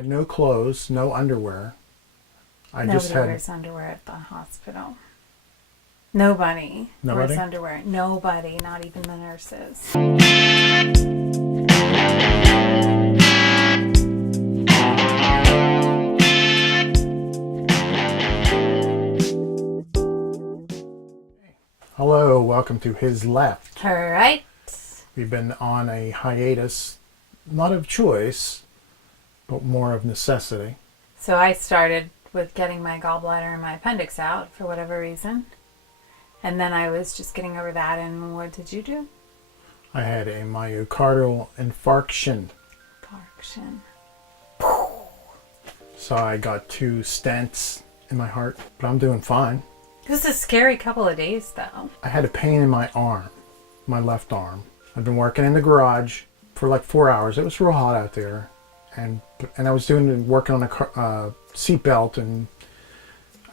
had no clothes, no underwear. Nobody wears underwear at the hospital. Nobody wears underwear. Nobody, not even the nurses. Hello, welcome to His Left. All right. We've been on a hiatus, not of choice, but more of necessity. So I started with getting my gallbladder and my appendix out for whatever reason. And then I was just getting over that. And what did you do? I had a myocardial infarction. So I got 2 stents in my heart, but I'm doing fine. It was a scary couple of days, though. I had a pain in my arm, my left arm. I've been working in the garage for like 4 hours. It was real hot out there, and I was working on a seat belt, and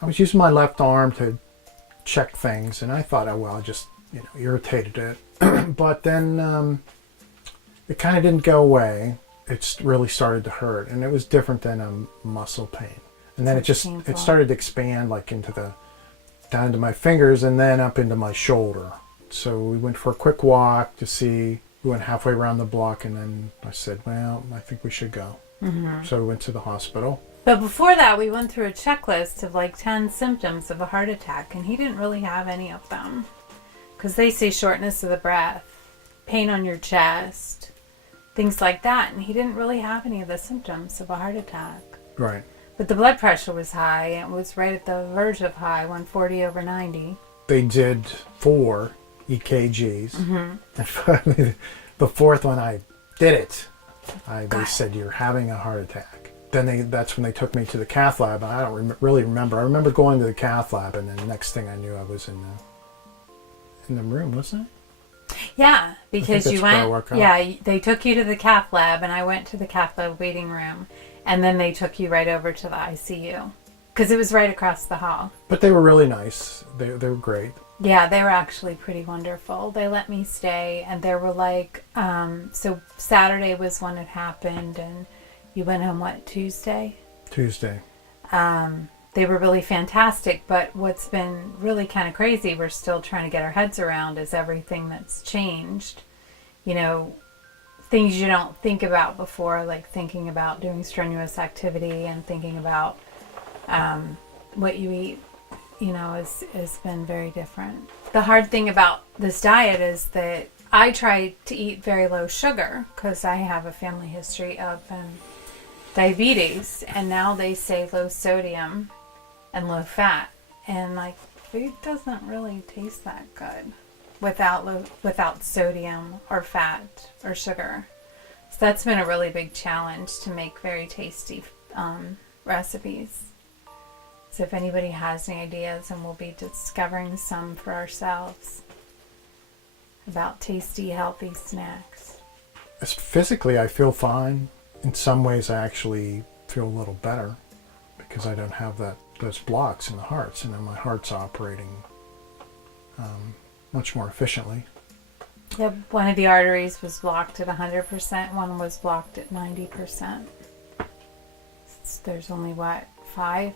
I was using my left arm to check things, and I thought, oh well, I just irritated it. But then it kind of didn't go away. It really started to hurt, and it was different than a muscle pain. And then it started to expand like down into my fingers and then up into my shoulder. So we went for a quick walk to see. We went halfway around the block, and then I said, well, I think we should go. Mm-hmm. So we went to the hospital. But before that, we went through a checklist of like 10 symptoms of a heart attack, and he didn't really have any of them. Because they say shortness of the breath, pain on your chest, things like that, and he didn't really have any of the symptoms of a heart attack. Right. But the blood pressure was high. It was right at the verge of high, 140/90. They did 4 EKGs. Mm-hmm. And finally, the 4th one, I did it. They said, you're having a heart attack. Then that's when they took me to the cath lab. I don't really remember. I remember going to the cath lab, and then the next thing I knew, I was in the room, wasn't I? Yeah, because you went. Yeah, they took you to the cath lab, and I went to the cath lab waiting room. And then they took you right over to the ICU because it was right across the hall. But they were really nice. They were great. Yeah, they were actually pretty wonderful. They let me stay, and they were like, so Saturday was when it happened, and you went home, what, Tuesday? Tuesday. They were really fantastic, but what's been really kind of crazy, we're still trying to get our heads around, is everything that's changed. Things you don't think about before, like thinking about doing strenuous activity and thinking about what you eat, has been very different. The hard thing about this diet is that I try to eat very low sugar because I have a family history of diabetes, and now they say low sodium and low fat, and like food doesn't really taste that good without sodium or fat or sugar. So that's been a really big challenge to make very tasty recipes. So if anybody has any ideas, and we'll be discovering some for ourselves about tasty, healthy snacks. Physically, I feel fine. In some ways, I actually feel a little better because I don't have those blocks in the hearts, and then my heart's operating much more efficiently. Yep, one of the arteries was blocked at 100%, one was blocked at 90%. There's only, 5?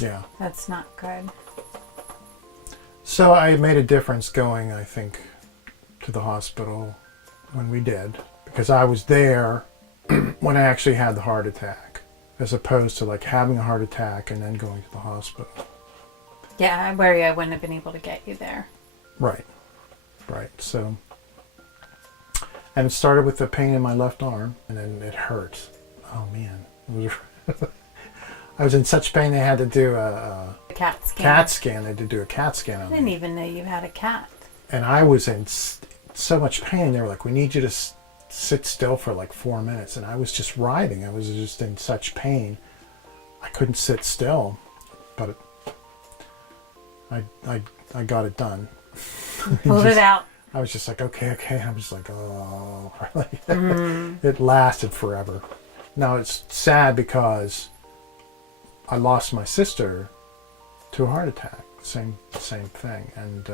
Yeah. That's not good. So I made a difference going, I think, to the hospital when we did, because I was there when I actually had the heart attack, as opposed to like having a heart attack and then going to the hospital. Yeah, I worry I wouldn't have been able to get you there. Right. So, and it started with the pain in my left arm, and then it hurt. Oh man, I was in such pain they had to do a CAT scan. They had to do a CAT scan on me. I didn't even know you had a cat. And I was in so much pain. They were like, we need you to sit still for like 4 minutes. And I was just writhing. I was just in such pain. I couldn't sit still. But I got it done. Pulled it out. I was just like, okay. I was like, oh. It lasted forever. Now it's sad because I lost my sister to a heart attack. Same thing. And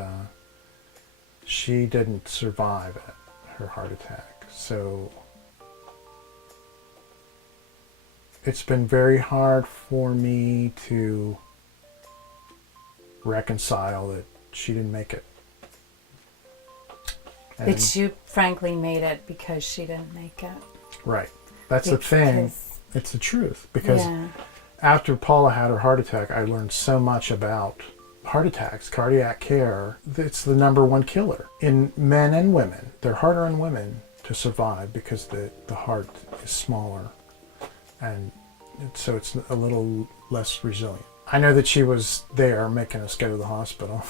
she didn't survive her heart attack. So it's been very hard for me to reconcile that she didn't make it. But you frankly made it because she didn't make it. Right. That's the thing. It's the truth. Because after Paula had her heart attack, I learned so much about heart attacks, cardiac care. It's the #1 killer in men and women. They're harder on women to survive because the heart is smaller. And so it's a little less resilient. I know that she was there making us go to the hospital.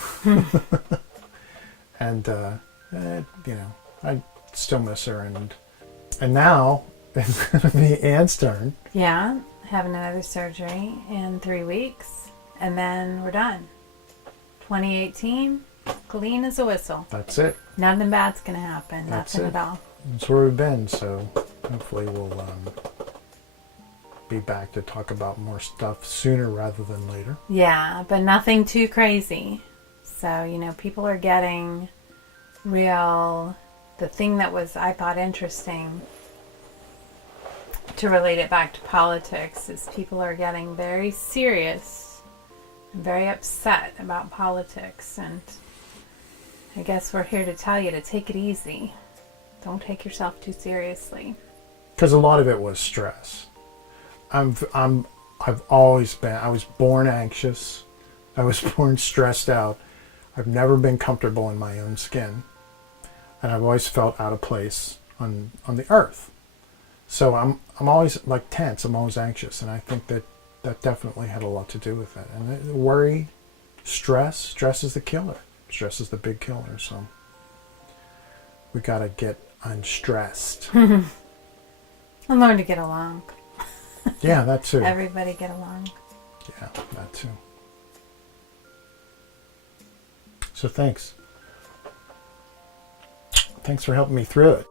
And, you know, I still miss her. And now it's going to be Ann's turn. Yeah, having another surgery in 3 weeks, and then we're done. 2018, clean as a whistle. That's it. Nothing bad's gonna happen. That's Nothing it. at all. That's where we've been. So hopefully we'll be back to talk about more stuff sooner rather than later. Yeah, but nothing too crazy. So, you know, people are getting real. The thing that was, I thought, interesting to relate it back to politics is people are getting very serious and very upset about politics. And I guess we're here to tell you to take it easy. Don't take yourself too seriously. Because a lot of it was stress. I've always been, I was born anxious. I was born stressed out. I've never been comfortable in my own skin. And I've always felt out of place on the earth. So I'm always like tense. I'm always anxious. And I think that definitely had a lot to do with it. And worry, stress is the killer. Stress is the big killer. So we got to get unstressed. And learn to get along. Yeah, that too. Everybody get along. Yeah, that too. So thanks. Thanks for helping me through it.